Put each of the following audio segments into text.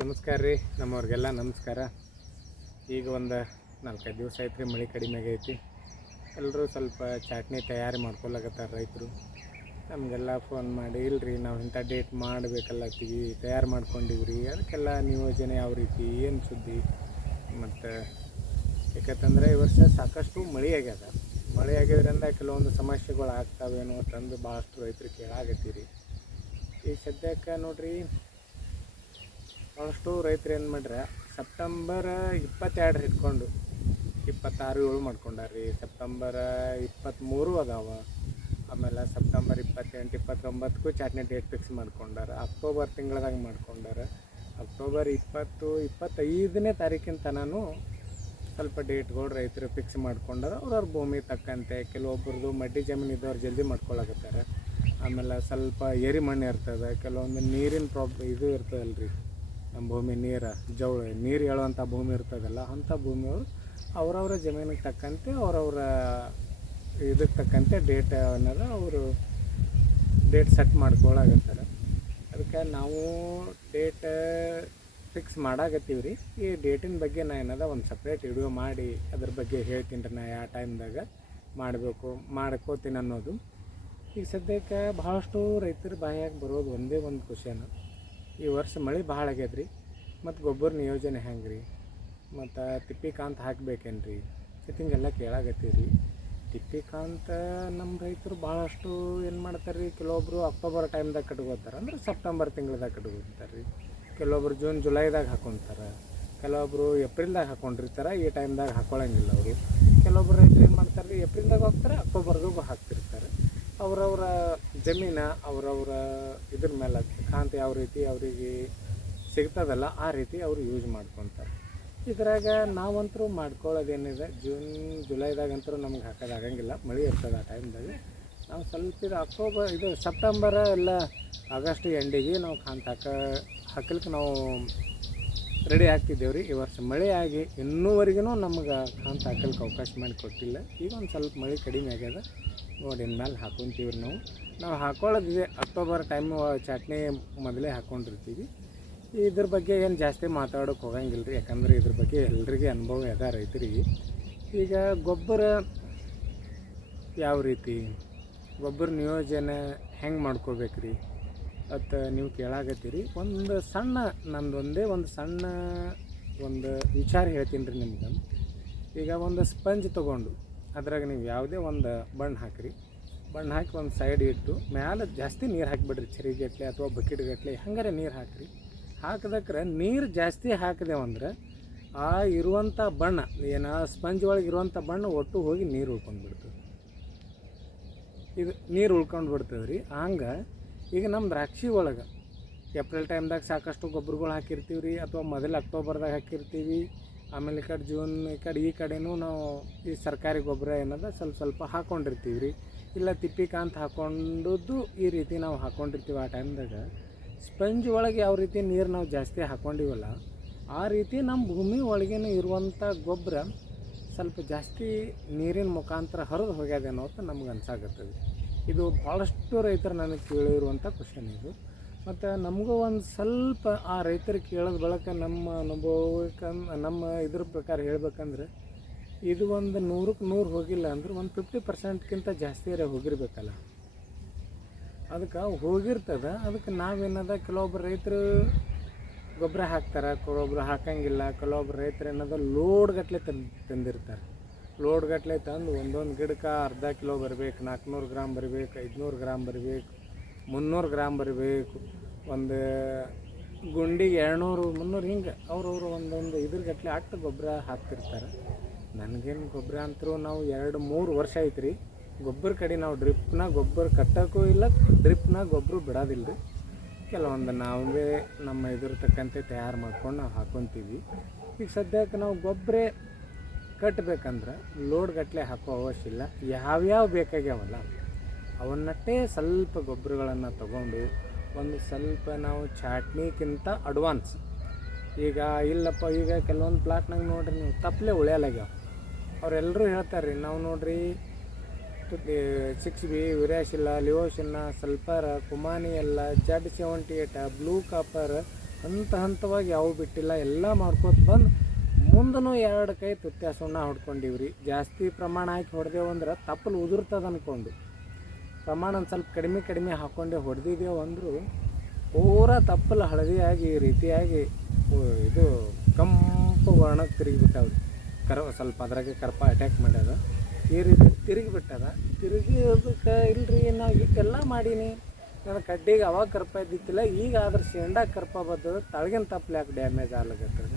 ನಮಸ್ಕಾರ ರೀ, ನಮ್ಮವ್ರಿಗೆಲ್ಲ ನಮಸ್ಕಾರ. ಈಗ ಒಂದು ನಾಲ್ಕೈದು ದಿವಸ ಆಯ್ತು ರೀ ಮಳೆ ಕಡಿಮೆ ಆಗೈತಿ. ಎಲ್ಲರೂ ಸ್ವಲ್ಪ ಚಾಟ್ನಿ ತಯಾರಿ ಮಾಡ್ಕೊಳಕತ್ತಾರ ರೈತರು. ನಮಗೆಲ್ಲ ಫೋನ್ ಮಾಡಿ, ಇಲ್ರಿ ನಾವು ಇಂಥ ಡೇಟ್ ಮಾಡಬೇಕಲ್ಲತ್ತೀವಿ ತಯಾರು ಮಾಡ್ಕೊಂಡಿವಿ ರೀ ಅದಕ್ಕೆಲ್ಲ ನಿಯೋಜನೆ ಯಾವ ರೀತಿ, ಏನು ಸುದ್ದಿ? ಮತ್ತು ಯಾಕಂತಂದ್ರೆ ಈ ವರ್ಷ ಸಾಕಷ್ಟು ಮಳೆ ಆಗ್ಯದ. ಮಳೆ ಆಗಿದ್ರಿಂದ ಕೆಲವೊಂದು ಸಮಸ್ಯೆಗಳು ಆಗ್ತಾವೇನೋ ಅಂತಂದು ಭಾಳಷ್ಟು ರೈತರು ಕೇಳಾಗತ್ತೀರಿ ಈಗ ಸದ್ಯಕ್ಕೆ ನೋಡ್ರಿ ಭಾಳಷ್ಟು ರೈತರು ಏನು ಮಾಡ್ರೆ, ಸೆಪ್ಟೆಂಬರ್ ಇಪ್ಪತ್ತೆರಡರ ಇಟ್ಕೊಂಡು, ಇಪ್ಪತ್ತಾರು ಏಳು ಮಾಡ್ಕೊಂಡಾರ್ರಿ. ಸೆಪ್ಟೆಂಬರ್ ಇಪ್ಪತ್ತ್ಮೂರು ಅದಾವ. ಆಮೇಲೆ ಸೆಪ್ಟೆಂಬರ್ ಇಪ್ಪತ್ತೆಂಟು, ಇಪ್ಪತ್ತೊಂಬತ್ತಕ್ಕೂ ಚಾಟ್ನಿ ಡೇಟ್ ಫಿಕ್ಸ್ ಮಾಡ್ಕೊಂಡಾರ. ಅಕ್ಟೋಬರ್ ತಿಂಗಳದಾಗ ಮಾಡ್ಕೊಂಡಾರ. ಅಕ್ಟೋಬರ್ ಇಪ್ಪತ್ತು, ಇಪ್ಪತ್ತೈದನೇ ತಾರೀಕಿನ ತನೂ ಸ್ವಲ್ಪ ಡೇಟ್ಗಳು ರೈತರು ಫಿಕ್ಸ್ ಮಾಡ್ಕೊಂಡಾರ. ಅವ್ರವ್ರ ಭೂಮಿ ತಕ್ಕಂತೆ ಕೆಲವೊಬ್ರದ್ದು ಮಡ್ಡಿ ಜಮೀನು ಇದ್ದವ್ರು ಜಲ್ದಿ ಮಾಡ್ಕೊಳಕತ್ತಾರ. ಆಮೇಲೆ ಸ್ವಲ್ಪ ಏರಿ ಮಣ್ಣು ಇರ್ತದೆ ಕೆಲವೊಂದು ನೀರಿನ ಪ್ರಾಬ್, ಇದು ಇರ್ತದಲ್ರಿ. ನಮ್ಮ ಭೂಮಿ ನೀರು, ಜವಳ, ನೀರು ಹೇಳುವಂಥ ಭೂಮಿ ಇರ್ತದಲ್ಲ ಅಂಥ ಭೂಮಿಯವರು ಅವರವರ ಜಮೀನಿಗೆ ತಕ್ಕಂತೆ ಅವರವರ ಇದಕ್ಕೆ ತಕ್ಕಂತೆ ಡೇಟ್ ಅನ್ನೋದು ಅವರು ಡೇಟ್ ಸೆಟ್ ಮಾಡ್ಕೊಳಕತ್ತಾರ. ಅದಕ್ಕೆ ನಾವು ಡೇಟ್ ಫಿಕ್ಸ್ ಮಾಡಾಕತ್ತೀವಿ ರೀ. ಈ ಡೇಟಿನ ಬಗ್ಗೆ ನಾ ಏನದ ಒಂದು ಸಪ್ರೇಟ್ ವಿಡಿಯೋ ಮಾಡಿ ಅದ್ರ ಬಗ್ಗೆ ಹೇಳ್ತೀನಿ ರೀ ನಾ ಯಾವ ಟೈಮ್ದಾಗ ಮಾಡಬೇಕು, ಮಾಡ್ಕೋತೀನಿ ಅನ್ನೋದು. ಈಗ ಸದ್ಯಕ್ಕೆ ಭಾಳಷ್ಟು ರೈತರ ಬಾಯಾಗ ಬರೋದು ಒಂದೇ ಒಂದು ಕ್ವಶನ್ ಈ ವರ್ಷ ಮಳೆ ಭಾಳ ಆಗ್ಯದ ರೀ ಮತ್ತು ಗೊಬ್ಬರ ನಿಯೋಜನೆ ಹೆಂಗೆ ರೀ ಮತ್ತು ತಿಪ್ಪಿಕಾಂತ ಹಾಕ್ಬೇಕೇನು ರೀ ಹಿಂಗೆಲ್ಲ ಕೇಳಾಗತ್ತೀವಿ ರೀ ತಿಪ್ಪಿಕಾಂತ ನಮ್ಮ ರೈತರು ಭಾಳಷ್ಟು ಏನು ಮಾಡ್ತಾರೆ ರೀ ಕೆಲವೊಬ್ಬರು ಅಕ್ಟೋಬರ್ ಟೈಮ್ದಾಗ ಕಟ್ಕೋತಾರೆ, ಅಂದ್ರೆ ಸೆಪ್ಟೆಂಬರ್ ತಿಂಗಳದಾಗ ಕಟ್ಕೋತಾರೆ ರೀ ಕೆಲವೊಬ್ರು ಜೂನ್ ಜುಲೈದಾಗ ಹಾಕೊತಾರೆ ಕೆಲವೊಬ್ಬರು ಏಪ್ರಿಲ್ದಾಗ ಹಾಕೊಂಡಿರ್ತಾರೆ, ಈ ಟೈಮ್ದಾಗ ಹಾಕೊಳ್ಳಂಗಿಲ್ಲ ಅವರು. ಕೆಲವೊಬ್ರು ರೈತರು ಏನು ಮಾಡ್ತಾರೆ ರೀ ಏಪ್ರಿಲ್ದಾಗ ಹೋಗ್ತಾರೆ, ಅಕ್ಟೋಬರ್ದಾಗೂ ಹಾಕ್ತಿರ್ತಾರೆ. ಅವರವರ ಜಮೀನ, ಅವರವರ ಇದ್ರ ಮೇಲೆ ಕಾಂತಿ ಯಾವ ರೀತಿ ಅವರಿಗೆ ಸಿಗ್ತದಲ್ಲ ಆ ರೀತಿ ಅವರು ಯೂಸ್ ಮಾಡ್ಕೊತಾರೆ. ಇದ್ರಾಗ ನಾವಂತರೂ ಮಾಡ್ಕೊಳ್ಳೋದೇನಿದೆ ಜೂನ್, ಜುಲೈದಾಗಂತರೂ ನಮ್ಗೆ ಹಾಕೋದಾಗಂಗಿಲ್ಲ, ಮಳೆ ಇರ್ತದೆ ಆ ಟೈಮ್ದಾಗ ನಾವು ಸ್ವಲ್ಪ ಇದು ಅಕ್ಟೋಬರ್, ಇದು ಸೆಪ್ಟೆಂಬರ ಎಲ್ಲ ಆಗಸ್ಟ್ ಎಂಡಿಗೆ ನಾವು ಕಾಂತ ಹಾಕ, ಹಾಕ್ಲಿಕ್ಕೆ ನಾವು ರೆಡಿ ಆಗ್ತಿದ್ದೇವೆ ರೀ. ಈ ವರ್ಷ ಮಳೆ ಆಗಿ ಇನ್ನೂವರೆಗೂ ನಮ್ಗೆ ಕಾಂತ ಹಾಕಲಿಕ್ಕೆ ಅವಕಾಶ ಮಾಡಿ ಕೊಟ್ಟಿಲ್ಲ. ಈಗ ಒಂದು ಸ್ವಲ್ಪ ಮಳೆ ಕಡಿಮೆ ಆಗ್ಯದ. ನೋಡಿ ಮೇಲೆ ಹಾಕೊತೀವಿ ನಾವು. ನಾವು ಹಾಕೊಳ್ಳೋದಿದೆ ಅಕ್ಟೋಬರ್ ಟೈಮ್ ಚಟ್ನಿ ಮೊದಲೇ ಹಾಕ್ಕೊಂಡಿರ್ತೀವಿ ಇದ್ರ ಬಗ್ಗೆ ಏನು ಜಾಸ್ತಿ ಮಾತಾಡೋಕೆ ಹೋಗಂಗಿಲ್ಲ ರೀ ಯಾಕಂದ್ರೆ ಇದ್ರ ಬಗ್ಗೆ ಎಲ್ರಿಗೆ ಅನುಭವ ಅದ ರೈತರಿಗೆ. ಈಗ ಗೊಬ್ಬರ ಯಾವ ರೀತಿ, ಗೊಬ್ಬರ ನಿಯೋಜನೆ ಹೆಂಗೆ ಮಾಡ್ಕೋಬೇಕು ರೀ ಮತ್ತು ನೀವು ಕೇಳಾಗತ್ತೀರಿ ಒಂದು ಸಣ್ಣ ನಂದೊಂದೇ ಒಂದು ಸಣ್ಣ ಒಂದು ವಿಚಾರ ಹೇಳ್ತೀನಿ ರೀ ನಿಮ್ಗೆ. ಈಗ ಒಂದು ಸ್ಪಂಜ್ ತೊಗೊಂಡು ಅದ್ರಾಗ ನೀವು ಯಾವುದೇ ಒಂದು ಬಣ್ಣ ಹಾಕಿರಿ. ಬಣ್ಣ ಹಾಕಿ ಒಂದು ಸೈಡ್ ಇಟ್ಟು, ಮ್ಯಾಲೆ ಜಾಸ್ತಿ ನೀರು ಹಾಕಿಬಿಡ್ರಿ, ಚರಿಗಟ್ಲೆ ಅಥವಾ ಬಕೆಟ್ಗಟ್ಲೆ, ಹಂಗಾರೆ ನೀರು ಹಾಕಿರಿ. ಹಾಕಿದಕ್ರೆ ನೀರು ಜಾಸ್ತಿ ಹಾಕಿದೆವಂದ್ರೆ ಆ ಇರುವಂಥ ಬಣ್ಣ, ಏನು ಸ್ಪಂಜ್ ಒಳಗೆ ಇರುವಂಥ ಬಣ್ಣ ಒಟ್ಟು ಹೋಗಿ ನೀರು ಉಳ್ಕೊಂಡು ಬಿಡ್ತದೆ. ಇದು ನೀರು ಉಳ್ಕೊಂಡು ಬಿಡ್ತದೆ ರೀ ಹಂಗೆ ಈಗ ನಮ್ಮ ದ್ರಾಕ್ಷಿ ಒಳಗೆ ಏಪ್ರಿಲ್ ಟೈಮ್ದಾಗ ಸಾಕಷ್ಟು ಗೊಬ್ಬರಗಳು ಹಾಕಿರ್ತೀವಿ ರೀ ಅಥವಾ ಮೊದಲು ಅಕ್ಟೋಬರ್ದಾಗ ಹಾಕಿರ್ತೀವಿ. ಆಮೇಲೆ ಈ ಕಡೆ ಜೂನ್, ಈ ಕಡೆ, ಈ ಕಡೆನೂ ನಾವು ಈ ಸರ್ಕಾರಿ ಗೊಬ್ಬರ ಏನದ ಸ್ವಲ್ಪ ಸ್ವಲ್ಪ ಹಾಕ್ಕೊಂಡಿರ್ತೀವಿ ರೀ ಇಲ್ಲ ತಿಪ್ಪಿಕಾಂತ ಹಾಕೊಂಡದ್ದು ಈ ರೀತಿ ನಾವು ಹಾಕ್ಕೊಂಡಿರ್ತೀವಿ ಆ ಟೈಮ್ದಾಗ. ಸ್ಪಂಜ್ ಒಳಗೆ ಯಾವ ರೀತಿ ನೀರು ನಾವು ಜಾಸ್ತಿ ಹಾಕ್ಕೊಂಡಿವಲ್ಲ ಆ ರೀತಿ ನಮ್ಮ ಭೂಮಿ ಒಳಗೇನು ಇರುವಂಥ ಗೊಬ್ಬರ ಸ್ವಲ್ಪ ಜಾಸ್ತಿ ನೀರಿನ ಮುಖಾಂತರ ಹರಿದು ಹೋಗ್ಯದೇನೋ ಅಂತ ನಮ್ಗೆ ಅನ್ಸಾಕತ್ತದ ಇದು ಭಾಳಷ್ಟು ರೈತರು ನನಗೆ ಕೇಳಿರುವಂಥ ಕ್ವಶನ್ ಇದು. ಮತ್ತು ನಮಗೂ ಒಂದು ಸ್ವಲ್ಪ ಆ ರೈತರು ಕೇಳಿದ ಬಳಕ ನಮ್ಮ ಅನುಭವಕ್ಕೆ ನಮ್ಮ ಇದ್ರ ಪ್ರಕಾರ ಹೇಳ್ಬೇಕಂದ್ರೆ, ಇದು ಒಂದು ನೂರಕ್ಕೆ ನೂರು ಹೋಗಿಲ್ಲ ಅಂದ್ರೆ ಒಂದು ಫಿಫ್ಟಿ ಪರ್ಸೆಂಟ್ಗಿಂತ ಜಾಸ್ತಿಯೇ ಹೋಗಿರ್ಬೇಕಲ್ಲ. ಅದಕ್ಕೆ ಹೋಗಿರ್ತದೆ, ಅದಕ್ಕೆ ನಾವೇನದ ಕೆಲವೊಬ್ಬರು ರೈತರು ಗೊಬ್ಬರ ಹಾಕ್ತಾರೆ, ಕೆಲವೊಬ್ರು ಹಾಕಂಗಿಲ್ಲ, ಕೆಲವೊಬ್ರು ರೈತರು ಏನದ ಲೋಡ್ ಗಟ್ಟಲೆ ತಂದು ತಂದಿರ್ತಾರೆ. ಲೋಡ್ ಗಟ್ಟಲೆ ತಂದು ಒಂದೊಂದು ಗಿಡಕ್ಕೆ ಅರ್ಧ ಕಿಲೋ ಬರಬೇಕು ನಾಲ್ಕುನೂರು ಗ್ರಾಮ್ ಬರಬೇಕು, ಐದುನೂರು ಗ್ರಾಮ್ ಬರಬೇಕು ಮುನ್ನೂರು ಗ್ರಾಮ್ ಬರಬೇಕು. ಒಂದು ಗುಂಡಿಗೆ ಎರಡುನೂರು, ಮುನ್ನೂರು ಹಿಂಗೆ ಅವ್ರವ್ರು ಒಂದೊಂದು ಇದ್ರ ಗಟ್ಟಲೆ ಅಟ್ಟು ಗೊಬ್ಬರ ಹಾಕ್ತಿರ್ತಾರೆ. ನನಗೇನು ಗೊಬ್ಬರ ಅಂತರೂ ನಾವು ಎರಡು, ಮೂರು ವರ್ಷ ಐತೆ ರೀ ಗೊಬ್ಬರ ಕಡೆ ನಾವು ಡ್ರಿಪ್ನ ಗೊಬ್ಬರ ಕಟ್ಟೋಕ್ಕೂ ಇಲ್ಲ, ಡ್ರಿಪ್ನ ಗೊಬ್ಬರ ಬಿಡೋದಿಲ್ಲ ರೀ ಕೆಲವೊಂದು ನಾವೇ ನಮ್ಮ ಇದ್ರ ತಕ್ಕಂತೆ ತಯಾರು ಮಾಡ್ಕೊಂಡು ನಾವು ಹಾಕೊತೀವಿ. ಈಗ ಸದ್ಯಕ್ಕೆ ನಾವು ಗೊಬ್ಬರ ಕಟ್ಟಬೇಕಂದ್ರೆ ಲೋಡ್ ಗಟ್ಟಲೆ ಹಾಕೋ ಅವಶ್ಯ ಇಲ್ಲ. ಯಾವ್ಯಾವ ಬೇಕಾಗ್ಯಾವಲ್ಲ. ಅವನ್ನಟ್ಟೇ ಸ್ವಲ್ಪ ಗೊಬ್ಬರಗಳನ್ನು ತಗೊಂಡು ಒಂದು ಸ್ವಲ್ಪ ನಾವು ಚಾಟ್ನಿಕ್ಕಿಂತ ಅಡ್ವಾನ್ಸ್. ಈಗ ಇಲ್ಲಪ್ಪ, ಈಗ ಕೆಲವೊಂದು ಪ್ಲಾಟ್ನಾಗ ನೋಡ್ರಿ ನೀವು ತಪ್ಪಲೆ ಉಳಿಯಲಾಗ್ಯಾವ. ಅವರೆಲ್ಲರೂ ಹೇಳ್ತಾರೆ ರೀ ನಾವು ನೋಡ್ರಿ ಸಿಕ್ಸ್ ಬಿ ವಿರಾಶಿಲ್ಲ ಲಿಯೋಶಿಲ್ಲ ಸಲ್ಪರ, ಕುಮಾನಿ ಎಲ್ಲ Z seventy eight blue copper ಹಂತ ಹಂತವಾಗಿ ಯಾವ ಬಿಟ್ಟಿಲ್ಲ, ಎಲ್ಲ ಮಾಡ್ಕೋತ ಬಂದು ಮುಂದೂ ಎರಡು ಕೈ ತುತ್ಯ ಹೊಡ್ಕೊಂಡಿವ್ರಿ. ಜಾಸ್ತಿ ಪ್ರಮಾಣ ಹಾಕಿ ಹೊಡೆದೇವು ಅಂದ್ರೆ ತಪ್ಪಲು ಉದುರ್ತದ ಅನ್ಕೊಂಡು. ಪ್ರಮಾಣ ಒಂದು ಸ್ವಲ್ಪ ಕಡಿಮೆ ಕಡಿಮೆ ಹಾಕ್ಕೊಂಡೆ ಹೊಡೆದಿದ್ದೇವೆ ಅಂದರೂ ಪೂರ ತಪ್ಪಲು ಹಳದಿಯಾಗಿ ಈ ರೀತಿಯಾಗಿ ಇದು ಕಂಪು ವರ್ಣಕ್ಕೆ ತಿರುಗಿಬಿಟ್ಟವ್ರು. ಕರ ಸ್ವಲ್ಪ ಅದ್ರಾಗೆ ಕರ್ಪ ಅಟ್ಯಾಕ್ ಮಾಡ್ಯದ. ಈ ರೀತಿ ತಿರುಗಿಬಿಟ್ಟದ. ತಿರುಗಿದಕ್ಕೆ ಇಲ್ರಿ, ನಾವು ಇಷ್ಟೆಲ್ಲ ಮಾಡೀನಿ. ನನ್ನ ಕಡ್ಡಿಗೆ ಅವಾಗ ಕರ್ಪ ಇದ್ದಿತ್ತಿಲ್ಲ, ಈಗ ಆದ್ರೆ ಶೇಂಡಾ ಕರ್ಪ ಬರ್ತದ ತಳಗಿನ ತಪ್ಪಲು ಯಾಕೆ ಡ್ಯಾಮೇಜ್ ಆಗ್ಲಾಗತ್ತದ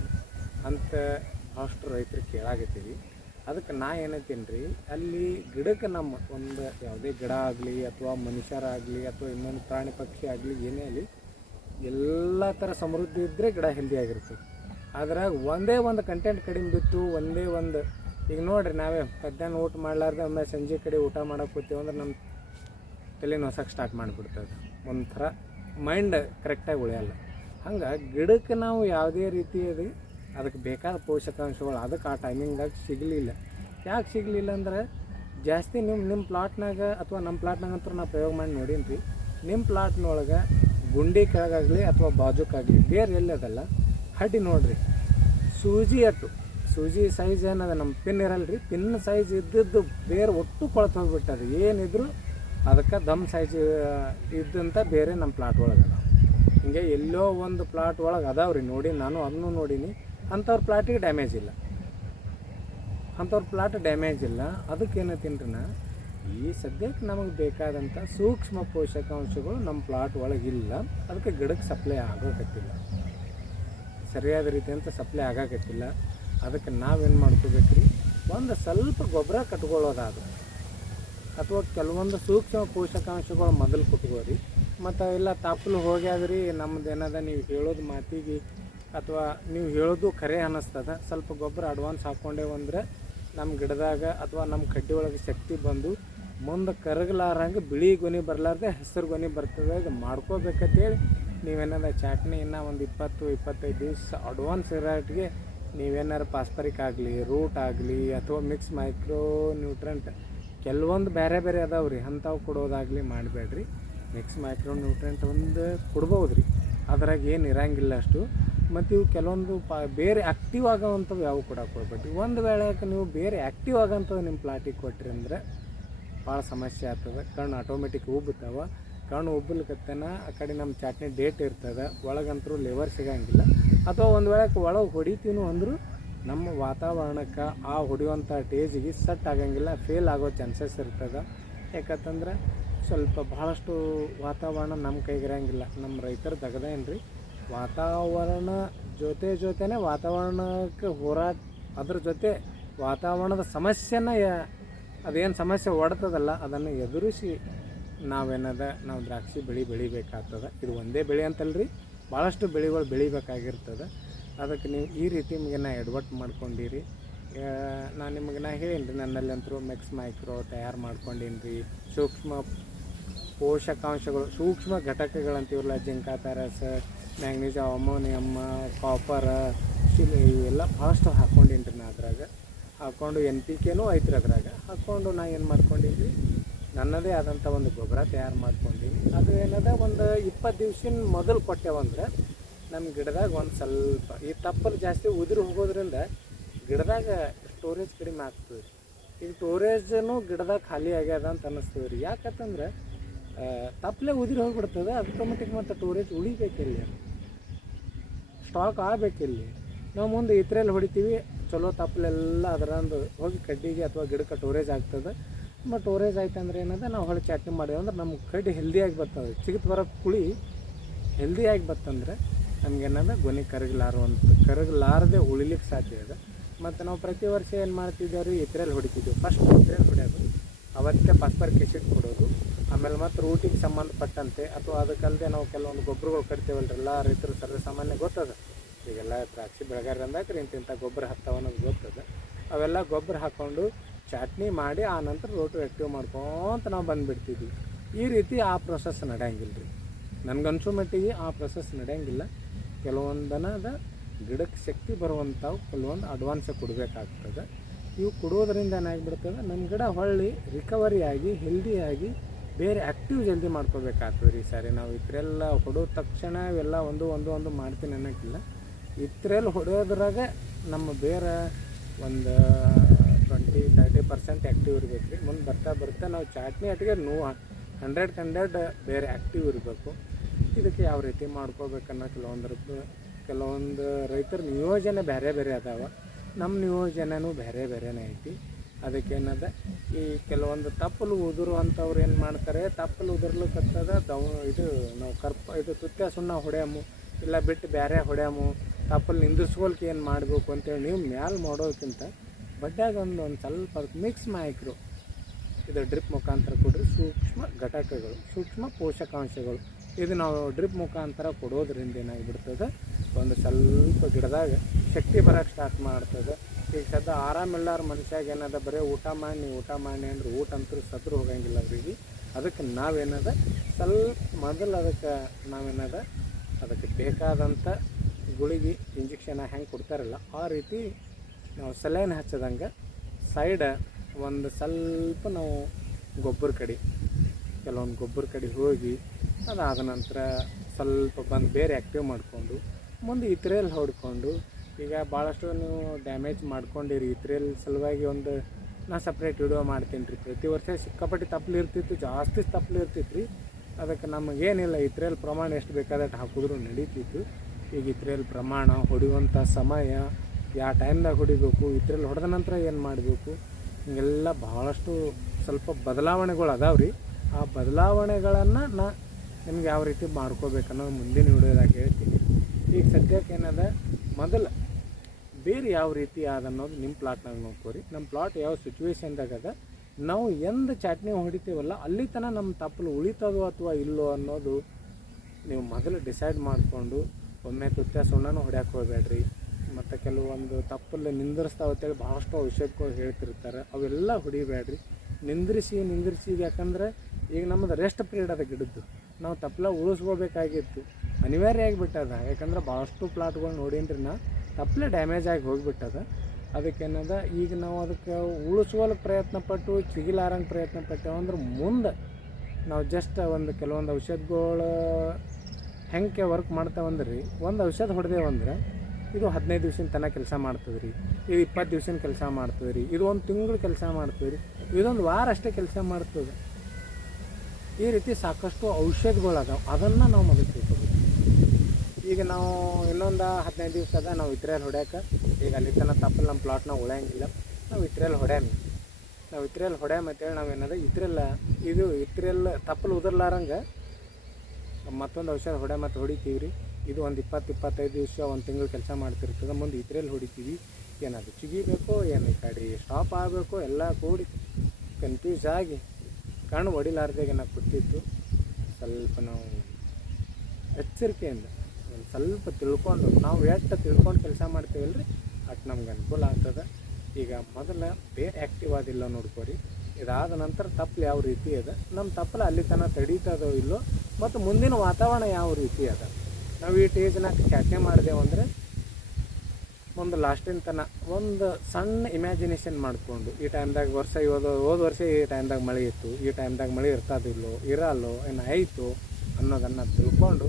ಅಂತ ಅಷ್ಟು ರೈತರು ಕೇಳಾಗತ್ತೀವಿ ಅದಕ್ಕೆ ನಾ ಏನೈತೀನಿ ರೀ ಅಲ್ಲಿ ಗಿಡಕ್ಕೆ ನಮ್ಮ ಒಂದು ಯಾವುದೇ ಗಿಡ ಆಗಲಿ ಅಥವಾ ಮನುಷ್ಯರಾಗಲಿ ಅಥವಾ ಇನ್ನೊಂದು ಪ್ರಾಣಿ ಪಕ್ಷಿ ಆಗಲಿ ಏನೇ ಆಗಲಿ, ಎಲ್ಲ ಥರ ಸಮೃದ್ಧಿ ಇದ್ದರೆ ಗಿಡ ಹೆಲ್ದಿ ಆಗಿರ್ತದೆ ಅದ್ರಾಗ ಒಂದೇ ಒಂದು ಕಂಟೆಂಟ್ ಕಡಿಮೆ ಬಿತ್ತು, ಒಂದೇ ಒಂದು, ಈಗ ನೋಡ್ರಿ ನಾವೇ ಮಧ್ಯಾಹ್ನ ಊಟ ಮಾಡ್ಲಾರ್ದೆ ಒಮ್ಮೆ ಸಂಜೆ ಕಡೆ ಊಟ ಮಾಡೋಕೆ ಕೂತೀವಿ ಅಂದ್ರೆ ನಮ್ಮ ತಲೆ ನೋಸಕ್ಕೆ ಸ್ಟಾರ್ಟ್ ಮಾಡಿಬಿಡ್ತದೆ. ಒಂಥರ ಮೈಂಡ್ ಕರೆಕ್ಟಾಗಿ ಉಳಿಯಲ್ಲ. ಹಂಗೆ ಗಿಡಕ್ಕೆ ನಾವು ಯಾವುದೇ ರೀತಿಯದು ಅದಕ್ಕೆ ಬೇಕಾದ ಪೋಷಕಾಂಶಗಳು. ಅದಕ್ಕೆ ಆ ಟೈಮಿಂಗ್ದಾಗ ಸಿಗಲಿಲ್ಲ. ಯಾಕೆ ಸಿಗಲಿಲ್ಲ ಅಂದ್ರೆ ಜಾಸ್ತಿ ನಿಮ್ಮ ನಿಮ್ಮ ಪ್ಲಾಟ್ನಾಗ ಅಥವಾ ನಮ್ಮ ಪ್ಲಾಟ್ನಾಗ ಅಂತೂ ನಾ ಪ್ರಯೋಗ ಮಾಡಿ ನೋಡೀನಿ ನಿಮ್ಮ ಪ್ಲಾಟ್ನೊಳಗೆ ಗುಂಡಿ ಕೆಳಗಾಗಲಿ ಅಥವಾ ಬಾಜುಕಾಗಲಿ, ಬೇರೆ ಎಲ್ಲದಲ್ಲ ಹಡ್ಡಿ ನೋಡ್ರಿ. ಸೂಜಿ ಅಟ್ಟು. ಸೂಜಿ ಸೈಜ್ ಏನದ? ನಮ್ಮ ಪಿನ್ ಇರಲ್ಲ ರೀ ಪಿನ್ ಸೈಜ್ ಇದ್ದದ್ದು ಬೇರೆ ಒಟ್ಟು ಕೊಳತು ಹೋಗ್ಬಿಟ್ಟದ ಏನಿದ್ರು ಅದಕ್ಕೆ ದಮ್ ಸೈಜ್ ಇದ್ದಂಥ ಬೇರೆ ನಮ್ಮ ಪ್ಲಾಟ್ ಒಳಗೆ ನಾವು ಹಿಂಗೆ ಎಲ್ಲೋ ಒಂದು ಪ್ಲಾಟ್ ಒಳಗೆ ಅದಾವೆ ರೀ ನೋಡಿ, ನಾನು ಅದನ್ನು ನೋಡೀನಿ. ಅಂಥವ್ರ ಪ್ಲಾಟಿಗೆ ಡ್ಯಾಮೇಜ್ ಇಲ್ಲ. ಅಂಥವ್ರ ಪ್ಲಾಟ್ ಡ್ಯಾಮೇಜ್ ಇಲ್ಲ. ಅದಕ್ಕೆ ಏನತ್ತೀನಿ ರೀ ನಾ? ಈ ಸದ್ಯಕ್ಕೆ ನಮಗೆ ಬೇಕಾದಂಥ ಸೂಕ್ಷ್ಮ ಪೋಷಕಾಂಶಗಳು ನಮ್ಮ ಪ್ಲಾಟ್ ಒಳಗಿಲ್ಲ ಅದಕ್ಕೆ ಗಿಡಕ್ಕೆ ಸಪ್ಲೈ ಆಗೋಕತ್ತಿಲ್ಲ. ಸರಿಯಾದ ರೀತಿಯಂತ ಸಪ್ಲೈ ಆಗಾಕತ್ತಿಲ್ಲ. ಅದಕ್ಕೆ ನಾವೇನು ಮಾಡ್ಕೋಬೇಕ್ರಿ? ಒಂದು ಸ್ವಲ್ಪ ಗೊಬ್ಬರ ಕಟ್ಕೊಳ್ಳೋದಾದ್ರೆ. ಅಥವಾ ಕೆಲವೊಂದು ಸೂಕ್ಷ್ಮ ಪೋಷಕಾಂಶಗಳು ಮೊದಲು ಕೊಟ್ಕೋರಿ. ಮತ್ತು ಇಲ್ಲ ತಪ್ಪಲು ಹೋಗ್ಯಾದ್ರಿ. ನಮ್ದು ಏನದ, ನೀವು ಹೇಳೋದು ಮಾತಿಗೆ ಅಥವಾ ನೀವು ಹೇಳೋದು ಖರೆ ಅನ್ನಿಸ್ತದ. ಸ್ವಲ್ಪ ಗೊಬ್ಬರ ಅಡ್ವಾನ್ಸ್ ಹಾಕ್ಕೊಂಡೇವಂದ್ರೆ ನಮ್ಮ ಗಿಡದಾಗ ಅಥವಾ ನಮ್ಮ ಕಡ್ಡಿ ಒಳಗೆ ಶಕ್ತಿ ಬಂದು ಮುಂದೆ ಕರಗಲಾರಂಗೆ ಬಿಳಿ ಗೊನೆ ಬರಲಾರ್ದೆ ಹಸಿರು ಗೊನೆ ಬರ್ತದೆ ಇದು ಮಾಡ್ಕೋಬೇಕಂತೇಳಿ ನೀವೇನಾರ ಚಾಟ್ನಿ ಇನ್ನೂ ಒಂದು ಇಪ್ಪತ್ತು, ಇಪ್ಪತ್ತೈದು ದಿವಸ ಅಡ್ವಾನ್ಸ್ ಇರೋಟಿಗೆ ನೀವೇನಾರು ಪಾಸ್ಪರಿಕ್ ಆಗಲಿ ರೂಟ್ ಆಗಲಿ ಅಥವಾ ಮಿಕ್ಸ್ ಮೈಕ್ರೋ ನ್ಯೂಟ್ರೆಂಟ್ ಕೆಲವೊಂದು ಬೇರೆ ಬೇರೆ ಅದಾವೆ ರೀ. ಅಂಥವು ಕೊಡೋದಾಗಲಿ ಮಾಡಬೇಡ್ರಿ. ಮಿಕ್ಸ್ ಮೈಕ್ರೋ ನ್ಯೂಟ್ರೆಂಟ್ ಒಂದು ಕೊಡ್ಬೋದು ರೀ ಅದ್ರಾಗ ಏನು ಇರಂಗಿಲ್ಲ ಅಷ್ಟು. ಮತ್ತು ಇವು ಕೆಲವೊಂದು ಪಾ, ಬೇರೆ ಆ್ಯಕ್ಟಿವ್ ಆಗೋವಂಥವು ಯಾವ ಕೂಡ ಕೊಡ್ಬೇಕು ಒಂದು ವೇಳೆ ನೀವು ಬೇರೆ ಆ್ಯಕ್ಟಿವ್ ಆಗೋಂಥವು ನಿಮ್ಮ ಪ್ಲಾಟಿಗೆ ಕೊಟ್ಟಿರಿ ಅಂದರೆ ಭಾಳ ಸಮಸ್ಯೆ ಆಗ್ತದೆ. ಕಣ್ಣು ಆಟೋಮೆಟಿಕ್ ಉಬ್ಬುತ್ತಾವ. ಕಣ್ಣು ಉಬ್ಬಲಿಕತ್ತನ ಆ ಕಡೆ ನಮ್ಮ ಚಾಟ್ನಿ ಡೇಟ್ ಇರ್ತದೆ. ಒಳಗಂತರೂ ಲೆವರ್ ಸಿಗಂಗಿಲ್ಲ. ಅಥವಾ ಒಂದು ವೇಳೆ ಒಳಗೆ ಹೊಡಿತೀನೋ ಅಂದರೂ ನಮ್ಮ ವಾತಾವರಣಕ್ಕೆ ಆ ಹೊಡೆಯುವಂಥ ಟೇಜಿಗೆ ಸೆಟ್ ಆಗಂಗಿಲ್ಲ ಫೇಲ್ ಆಗೋ ಚಾನ್ಸಸ್ ಇರ್ತದೆ. ಯಾಕಂತಂದ್ರೆ ಸ್ವಲ್ಪ ಭಾಳಷ್ಟು ವಾತಾವರಣ ನಮ್ಮ ಕೈಗಿರಂಗಿಲ್ಲ ನಮ್ಮ ರೈತರು ತೆಗ್ದೇನು ವಾತಾವರಣ ಜೊತೆ ಜೊತೆನೆ ವಾತಾವರಣಕ್ಕೆ ಹೋರಾಟ, ಅದ್ರ ಜೊತೆ ವಾತಾವರಣದ ಸಮಸ್ಯೆನ ಅದೇನು ಸಮಸ್ಯೆ ಒಡ್ತದಲ್ಲ ಅದನ್ನು ಎದುರಿಸಿ ನಾವೇನದ, ನಾವು ದ್ರಾಕ್ಷಿ ಬೆಳೆ ಬೆಳಿಬೇಕಾಗ್ತದೆ. ಇದು ಒಂದೇ ಬೆಳೆ ಅಂತಲ್ರಿ ಭಾಳಷ್ಟು ಬೆಳೆಗಳು ಬೆಳಿಬೇಕಾಗಿರ್ತದೆ. ಅದಕ್ಕೆ ನೀವು ಈ ರೀತಿ ನಿಮಗೆ ನಾ ಎಡ್ವರ್ಟ್ ಮಾಡ್ಕೊಂಡಿರಿ. ನಾನು ನಿಮಗೆ ನಾ ಹೇಳೀನಿ ರೀ ನನ್ನಲ್ಲಂತರೂ ಮೆಕ್ಸ್ ಮೈಕ್ರೋ ತಯಾರು ಮಾಡ್ಕೊಂಡೀನಿ ರೀ ಸೂಕ್ಷ್ಮ ಪೋಷಕಾಂಶಗಳು, ಸೂಕ್ಷ್ಮ ಘಟಕಗಳಂತೀವಲ್ಲ ಜಿಂಕ, ಪ್ಯಾರಸ್ ಮ್ಯಾಗ್ನೀಸಿಯಮ್ ಅಮೋನಿಯಮ್ಮ ಕಾಪರ್ ಇವೆಲ್ಲ ಫಾಸ್ಟ್ ಹಾಕ್ಕೊಂಡೀನಿ ರೀ ನಾ ಅದ್ರಾಗ. ಹಾಕ್ಕೊಂಡು ಎನ್ ಪಿ ಕೆನೂ ಐತ್ರಿ ಅದ್ರಾಗ. ಹಾಕ್ಕೊಂಡು ನಾ ಏನು ಮಾಡ್ಕೊಂಡಿದ್ವಿ? ನನ್ನದೇ ಆದಂಥ ಒಂದು ಗೊಬ್ಬರ ತಯಾರು ಮಾಡ್ಕೊಂಡೀನಿ ಅದು ಏನದ? ಒಂದು ಇಪ್ಪತ್ತು ದಿವ್ಸಿನ ಮೊದಲು ಕೊಟ್ಟೆವಂದ್ರೆ ನಮ್ಮ ಗಿಡದಾಗ ಒಂದು ಸ್ವಲ್ಪ ಈ ತಪ್ಪಲು ಜಾಸ್ತಿ ಉದುರು ಹೋಗೋದ್ರಿಂದ ಗಿಡದಾಗ ಸ್ಟೋರೇಜ್ ಕಡಿಮೆ ಆಗ್ತದೆ ಈಗ ಸ್ಟೋರೇಜನು ಗಿಡದಾಗ ಖಾಲಿ ಆಗ್ಯದ ಅಂತ ಅನ್ನಿಸ್ತದೆ ರೀ ಯಾಕಂತಂದ್ರೆ ತಪ್ಪಲೆ ಉದಿರಿ ಹೋಗ್ಬಿಡ್ತದೆ ಆಟೋಮೆಟಿಕ್ ಮತ್ತು ಟೂರೇಜ್ ಉಳಿಬೇಕಿಲ್ಲಿ. ಸ್ಟಾಕ್ ಆಗಬೇಕಿಲ್ಲಿ. ನಾವು ಮುಂದೆ ಇತ್ರೆಲ್ಲ ಹೊಡಿತೀವಿ, ಚಲೋ ತಪ್ಪಲೆಲ್ಲ ಅದರಂದು ಹೋಗಿ ಕಡ್ಡಿಗೆ ಅಥವಾ ಗಿಡಕ್ಕೆ ಟೋರೇಜ್ ಆಗ್ತದೆ. ಮತ್ತು ಟೋರೇಜ್ ಆಯ್ತು ಅಂದ್ರೆ ಏನದ ನಾವು ಹೊಳೆ ಚಟ್ನಿ ಮಾಡಿ ಅಂದ್ರೆ ನಮ್ಮ ಕಡ್ಡಿ ಹೆಲ್ದಿಯಾಗಿ ಬರ್ತದೆ. ಚಿಗತ್ ಬರೋ ಕುಳಿ ಹೆಲ್ದಿಯಾಗಿ ಬರ್ತಂದ್ರೆ ನಮ್ಗೇನದ ಗೊನೆ ಕರಗಲಾರುವಂಥ ಕರಗಲಾರದೆ ಉಳಿಲಿಕ್ಕೆ ಸಾಧ್ಯ ಇದೆ. ಮತ್ತು ನಾವು ಪ್ರತಿ ವರ್ಷ ಏನು ಮಾಡ್ತಿದ್ದೇವೆ ರೀ ಇತ್ರೆಯಲ್ಲಿ ಹೊಡಿತಿದ್ದೆವು ಫಸ್ಟ್ ಇತರೆಲ್ಲಿ ಹೊಡೆಯೋದು, ಅವತ್ತೇ ಪಸ್ಪರ್ ಕೆಸಿಟ್ ಕೊಡೋದು. ಆಮೇಲೆ ಮತ್ತು ರೂಟಿಗೆ ಸಂಬಂಧಪಟ್ಟಂತೆ ಅಥವಾ ಅದಕ್ಕಲ್ಲದೆ ನಾವು ಕೆಲವೊಂದು ಗೊಬ್ಬರಗಳು ಕರಿತೇವಲ್ರಿ ಎಲ್ಲ ರೈತರು ಸರ್ವೇ ಸಾಮಾನ್ಯ ಗೊತ್ತದ. ಈಗೆಲ್ಲ ದ್ರಾಕ್ಷಿ ಬೆಳೆಗಾರ ರೀ ಇಂತಿಂಥ ಗೊಬ್ಬರ ಹಾಕ್ತಾವ ಅನ್ನೋದು ಗೊತ್ತದ. ಅವೆಲ್ಲ ಗೊಬ್ಬರ ಹಾಕ್ಕೊಂಡು ಚಟ್ನಿ ಮಾಡಿ ಆ ನಂತರ ರೋಟು ಆ್ಯಕ್ಟಿವ್ ಮಾಡ್ಕೊತ ನಾವು ಬಂದುಬಿಡ್ತಿದ್ವಿ. ಈ ರೀತಿ ಆ ಪ್ರೊಸೆಸ್ ನಡೆಯಂಗಿಲ್ಲ ರೀ ನನಗನ್ಸೋ ಮಟ್ಟಿಗೆ ಆ ಪ್ರೊಸೆಸ್ ನಡೆಯಂಗಿಲ್ಲ. ಕೆಲವೊಂದನದ ಗಿಡಕ್ಕೆ ಶಕ್ತಿ ಬರುವಂಥವು ಕೆಲವೊಂದು ಅಡ್ವಾನ್ಸ್ ಕೊಡಬೇಕಾಗ್ತದೆ. ಇವು ಕೊಡೋದರಿಂದ ಏನಾಗ್ಬಿಡ್ತದೆ? ನಮ್ಮ ಗಿಡ ಹೊಳ್ಳಿ ಆಗಿ ಹೆಲ್ದಿಯಾಗಿ ಬೇರೆ ಆ್ಯಕ್ಟಿವ್ ಜಲ್ದಿ ಮಾಡ್ಕೋಬೇಕಾಗ್ತದೆ ರೀ ಸರಿ. ನಾವು ಇತ್ರೆಲ್ಲ ಹೊಡೋ ತಕ್ಷಣ ಇವೆಲ್ಲ ಒಂದು ಒಂದು ಒಂದು ಮಾಡ್ತೀನಿ ಅನ್ನೋಕ್ಕಿಲ್ಲ. ಇತ್ರೆಲ್ಲ ಹೊಡೆಯೋದ್ರಾಗ ನಮ್ಮ ಬೇರೆ ಒಂದು ಟ್ವೆಂಟಿ ತರ್ಟಿ ಪರ್ಸೆಂಟ್ ಆ್ಯಕ್ಟಿವ್ ಇರಬೇಕು ರೀ. ಮುಂದೆ ಬರ್ತಾ ಬರ್ತಾ ನಾವು ಚಾಟ್ನಿ ಅಟ್ಟಿಗೆ ನೂ ಹಂಡ್ರೆಡ್ ಹಂಡ್ರೆಡ್ ಬೇರೆ ಆ್ಯಕ್ಟಿವ್ ಇರಬೇಕು. ಇದಕ್ಕೆ ಯಾವ ರೀತಿ ಮಾಡ್ಕೋಬೇಕನ್ನೋ ಕೆಲವೊಂದು ಕೆಲವೊಂದು ರೈತರ ನಿಯೋಜನೆ ಬೇರೆ ಬೇರೆ ಅದಾವ. ನಮ್ಮ ನಿಯೋಜನೆನೂ ಬೇರೆ ಬೇರೆನೇ ಐತಿ. ಅದಕ್ಕೇನದ, ಈ ಕೆಲವೊಂದು ತಪ್ಪಲು ಉದುರುವಂಥವ್ರು ಏನು ಮಾಡ್ತಾರೆ, ತಪ್ಪಲು ಉದುರ್ಲಿಕ್ಕತ್ತದ ದವ, ಇದು, ನಾವು ಕರ್ಪ, ಇದು ತುತ್ತ ಸುಣ್ಣ ಹೊಡ್ಯಾಮು, ಇಲ್ಲ ಬಿಟ್ಟು ಬೇರೆ ಹೊಡ್ಯಾಮು, ತಪ್ಪಲು ನಿಂದಿರ್ಸ್ಕೊಳ್ಕೆ ಏನು ಮಾಡಬೇಕು ಅಂತೇಳಿ ನೀವು ಮ್ಯಾಲೆ ಮಾಡೋಕ್ಕಿಂತ ಬಡ್ಡ್ಯಾಗ ಒಂದು ಒಂದು ಸ್ವಲ್ಪ ಮಿಕ್ಸ್ ಮಾಡಿಕ್ರು ಇದು ಡ್ರಿಪ್ ಮುಖಾಂತರ ಕೊಡ್ರಿ, ಸೂಕ್ಷ್ಮ ಘಟಕಗಳು, ಸೂಕ್ಷ್ಮ ಪೋಷಕಾಂಶಗಳು, ಇದು ನಾವು ಡ್ರಿಪ್ ಮುಖಾಂತರ ಕೊಡೋದ್ರಿಂದ ಏನಾಗಿಬಿಡ್ತದೆ ಒಂದು ಸ್ವಲ್ಪ ಗಿಡದಾಗ ಶಕ್ತಿ ಬರೋಕ್ಕೆ ಸ್ಟಾರ್ಟ್ ಮಾಡ್ತದೆ. ಈಗ ಸದ್ಯ ಆರಾಮಿಲ್ಲಾರ ಮನುಷ್ಯಾಗ ಏನದ ಬರೀ ಊಟ ಮಾಡಿ ಊಟ ಮಾಡಿ ಅಂದ್ರೆ ಊಟ ಅಂತೂ ಸತ್ರು ಹೋಗಂಗಿಲ್ಲ ಅವ್ರಿಗೆ ಅದಕ್ಕೆ ನಾವೇನದ ಸ್ವಲ್ಪ ಮೊದಲು ಅದಕ್ಕೆ ನಾವೇನದ ಅದಕ್ಕೆ ಬೇಕಾದಂಥ ಗುಳಿಗೆ ಇಂಜೆಕ್ಷನ್ ಹೆಂಗೆ ಕೊಡ್ತಾರಲ್ಲ, ಆ ರೀತಿ ನಾವು ಸಲೈನ್ ಹಚ್ಚದಂಗೆ ಸೈಡ ಒಂದು ಸ್ವಲ್ಪ ನಾವು ಗೊಬ್ಬರ ಕಡೆ, ಕೆಲವೊಂದು ಗೊಬ್ಬರ ಕಡೆ ಹೋಗಿ ಅದಾದ ನಂತರ ಸ್ವಲ್ಪ ಬಂದು ಬೇರೆ ಆ್ಯಕ್ಟಿವ್ ಮಾಡಿಕೊಂಡು, ಮುಂದೆ ಇತರೆಯಲ್ಲಿ ಹೊಡ್ಕೊಂಡು ಈಗ ಭಾಳಷ್ಟು ನೀವು ಡ್ಯಾಮೇಜ್ ಮಾಡ್ಕೊಂಡಿರಿ. ಇದ್ರಲ್ಲಿ ಸಲುವಾಗಿ ಒಂದು ನಾ ಸಪ್ರೇಟ್ ವಿಡಿಯೋ ಮಾಡ್ತೀನಿ ರೀ. ಪ್ರತಿ ವರ್ಷ ಸಿಕ್ಕಾಪಟ್ಟೆ ತಪ್ಪಲು ಇರ್ತಿತ್ತು, ಜಾಸ್ತಿ ತಪ್ಪಲು ಇರ್ತಿತ್ತು ರೀ. ಅದಕ್ಕೆ ನಮಗೇನಿಲ್ಲ ಇತ್ರೆಯಲ್ಲಿ ಪ್ರಮಾಣ ಎಷ್ಟು ಬೇಕಾದಷ್ಟು ಹಾಕಿದ್ರು ನಡೀತಿತ್ತು. ಈಗ ಇತ್ರೆಯಲ್ಲಿ ಪ್ರಮಾಣ, ಹೊಡೆಯುವಂಥ ಸಮಯ ಯಾವ ಟೈಮ್ದಾಗ ಹೊಡಿಬೇಕು ಇತ್ರೆಯಲ್ಲಿ ಹೊಡೆದ ನಂತರ ಏನು ಮಾಡಬೇಕು? ಹಿಂಗೆಲ್ಲ ಭಾಳಷ್ಟು ಸ್ವಲ್ಪ ಬದಲಾವಣೆಗಳು ಅದಾವೆ ರೀ. ಆ ಬದಲಾವಣೆಗಳನ್ನು ನಾ ನಿಮ್ಗೆ ಯಾವ ರೀತಿ ಮಾಡ್ಕೋಬೇಕನ್ನೋದು ಮುಂದಿನ ವಿಡಿಯೋದಾಗ ಹೇಳ್ತೀನಿ. ಈಗ ಸದ್ಯಕ್ಕೆ ಏನದ? ಮೊದಲು ಬೇರೆ ಯಾವ ರೀತಿ ಆದ ಅನ್ನೋದು ನಿಮ್ಮ ಪ್ಲಾಟ್ನಾಗ ನೋಡ್ಕೋರಿ. ನಮ್ಮ ಪ್ಲಾಟ್ ಯಾವ ಸಿಚುವೇಶನ್ದಾಗ ಅದ, ನಾವು ಎಂದು ಚಟ್ನಿ ಹೊಡಿತೀವಲ್ಲ, ಅಲ್ಲಿ ತನಕ ನಮ್ಮ ತಪ್ಪಲು ಉಳಿತದೋ ಅಥವಾ ಇಲ್ಲೋ ಅನ್ನೋದು ನೀವು ಮೊದಲು ಡಿಸೈಡ್ ಮಾಡಿಕೊಂಡು, ಒಮ್ಮೆ ತುತ್ತ ಸುಣ್ಣನೂ ಹೊಡ್ಯಾಕೆ ಹೋಗ್ಬೇಡ್ರಿ. ಮತ್ತು ಕೆಲವೊಂದು ತಪ್ಪಲ್ಲಿ ನಿಂದಿರಿಸ್ತಾವ ಅಂತೇಳಿ ಭಾಳಷ್ಟು ಔಷಧಗಳು ಹೇಳ್ತಿರ್ತಾರೆ, ಅವೆಲ್ಲ ಹೊಡಿಬೇಡ್ರಿ. ನಿಂದ್ರಿಸಿ ನಿಂದ್ರಿಸಿ ಯಾಕಂದ್ರೆ ಈಗ ನಮ್ಮದು ರೆಸ್ಟ್ ಪೀರಿಯಡ್ ಅದ ಗಿಡದ್ದು. ನಾವು ತಪ್ಪಲ ಉಳಿಸ್ಕೋಬೇಕಾಗಿತ್ತು. ಅನಿವಾರ್ಯ ಆಗಿಬಿಟ್ಟದ. ಯಾಕಂದ್ರೆ ಭಾಳಷ್ಟು ಪ್ಲಾಟ್ಗಳು ನೋಡೀನಿ ನಾ. ತಪ್ಪಲೆ ಡ್ಯಾಮೇಜ್ ಆಗಿ ಹೋಗಿಬಿಟ್ಟದ. ಅದಕ್ಕೇನದ, ಈಗ ನಾವು ಅದಕ್ಕೆ ಉಳಿಸುವಲ್ಲಿ ಪ್ರಯತ್ನ ಪಟ್ಟು ಚಿಗಿಲಾರಂಗೆ ಪ್ರಯತ್ನ ಪಟ್ಟೆವು ಅಂದ್ರೆ ಮುಂದೆ ನಾವು ಜಸ್ಟ್ ಒಂದು ಕೆಲವೊಂದು ಔಷಧಗಳು ಹೆಂಗೆ ವರ್ಕ್ ಮಾಡ್ತಾವಂದ್ರಿ ಒಂದು ಔಷಧ ಹೊಡೆದೇವಂದ್ರೆ ಇದು ಹದಿನೈದು ದಿವ್ಸದ ತನಕ ಕೆಲಸ ಮಾಡ್ತದೆ ರೀ ಇದು ಇಪ್ಪತ್ತು ದಿವ್ಸದ ಕೆಲಸ ಮಾಡ್ತದೆ ರೀ ಇದು ಒಂದು ತಿಂಗಳು ಕೆಲಸ ಮಾಡ್ತದೆ ರೀ ಇದೊಂದು ವಾರ ಅಷ್ಟೇ ಕೆಲಸ ಮಾಡ್ತದೆ. ಈ ರೀತಿ ಸಾಕಷ್ಟು ಔಷಧಗಳದಾವೆ ಅದನ್ನು ನಾವು ತಿಳ್ಕೊಬೇಕು ಈಗ ನಾವು ಇನ್ನೊಂದು ಹದಿನೈದು ದಿವಸ ಅದ, ನಾವು ಇತ್ರೆಯಲ್ಲಿ ಹೊಡ್ಯಾಕೆ. ಈಗ ಅಲ್ಲಿ ತನಕ ತಪ್ಪಲು ನಮ್ಮ ಪ್ಲಾಟ್ನಾಗ ಉಳಿಯಂಗಿಲ್ಲ. ನಾವು ಇತ್ರೆಯಲ್ಲಿ ಹೊಡ್ಯಾಮಿ. ನಾವು ಇತ್ರೆಯಲ್ಲಿ ಹೊಡ್ಯಾಮ ಅಂತೇಳಿ ನಾವು ಏನದ ಇತ್ರೆಲ್ಲ ಇದು ಇತ್ರೆಲ್ಲ ತಪ್ಪಲು ಉದರ್ಲಾರಂಗೆ ಮತ್ತೊಂದು ಔಷಧ ಹೊಡೆ ಮತ್ತು ಹೊಡಿತೀವಿ ರೀ ಇದು ಒಂದು ಇಪ್ಪತ್ತು ಇಪ್ಪತ್ತೈದು ದಿವಸ ಒಂದು ತಿಂಗಳು ಕೆಲಸ ಮಾಡ್ತಿರ್ತದೆ, ಮುಂದೆ ಇದ್ರಲ್ಲಿ ಹೊಡಿತೀವಿ. ಏನಾದರೂ ಚಿಗಿಬೇಕೋ, ಏನು ಈ ಕಡೆ ಸ್ಟಾಪ್ ಆಗಬೇಕು, ಎಲ್ಲ ಕೂಡಿ ಕನ್ಫ್ಯೂಸ್ ಆಗಿ ಕಣ್ಣು ಹೊಡಿಲಾರ್ದಾಗ ಏನಾಗ ಕೊಟ್ಟಿತ್ತು, ಸ್ವಲ್ಪ ನಾವು ಎಚ್ಚರಿಕೆಯಿಂದ ಒಂದು ಸ್ವಲ್ಪ ತಿಳ್ಕೊಂಡು, ನಾವು ಎಷ್ಟು ತಿಳ್ಕೊಂಡು ಕೆಲಸ ಮಾಡ್ತೀವಲ್ಲ ರೀ ಅಷ್ಟು ನಮ್ಗೆ ಅನುಕೂಲ ಆಗ್ತದೆ. ಈಗ ಮೊದಲು ಬೇ ಆ್ಯಕ್ಟಿವ್ ಆದಿಲ್ಲ ನೋಡ್ಕೊರಿ. ಇದಾದ ನಂತರ ತಪ್ಪಲು ಯಾವ ರೀತಿ ಅದ? ನಮ್ಮ ತಪ್ಪಲು ಅಲ್ಲಿ ತನಕ ತಡೀತದೋ ಇಲ್ಲೋ, ಮತ್ತು ಮುಂದಿನ ವಾತಾವರಣ ಯಾವ ರೀತಿ ಅದ? ನಾವು ಈ ಟೇಜ್ನಾಗ ಕ್ಯಾಚೆ ಮಾಡಿದೆವು ಅಂದರೆ, ಒಂದು ಲಾಸ್ಟಿನ ತನ ಒಂದು ಸಣ್ಣ ಇಮ್ಯಾಜಿನೇಷನ್ ಮಾಡಿಕೊಂಡು, ಈ ಟೈಮ್ದಾಗ ವರ್ಷ ಹೋದ ಹೋದ ವರ್ಷ ಈ ಟೈಮ್ದಾಗ ಮಳೆ ಇತ್ತು, ಈ ಟೈಮ್ದಾಗ ಮಳೆ ಇರ್ತದಿಲ್ಲೋ ಇರಲ್ಲೋ, ಏನು ಆಯಿತು ಅನ್ನೋದನ್ನು ತಿಳ್ಕೊಂಡು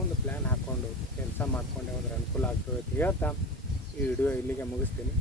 ಮುಂದೆ ಪ್ಲ್ಯಾನ್ ಹಾಕ್ಕೊಂಡು ಕೆಲಸ ಮಾಡ್ಕೊಂಡೆ ಹೋದ್ರೆ ಅನುಕೂಲ ಆಗ್ತದೆ ಅಂತ ಹೇಳ್ತಾ ಈ ವಿಡಿಯೋ ಇಲ್ಲಿಗೆ ಮುಗಿಸ್ತೀನಿ.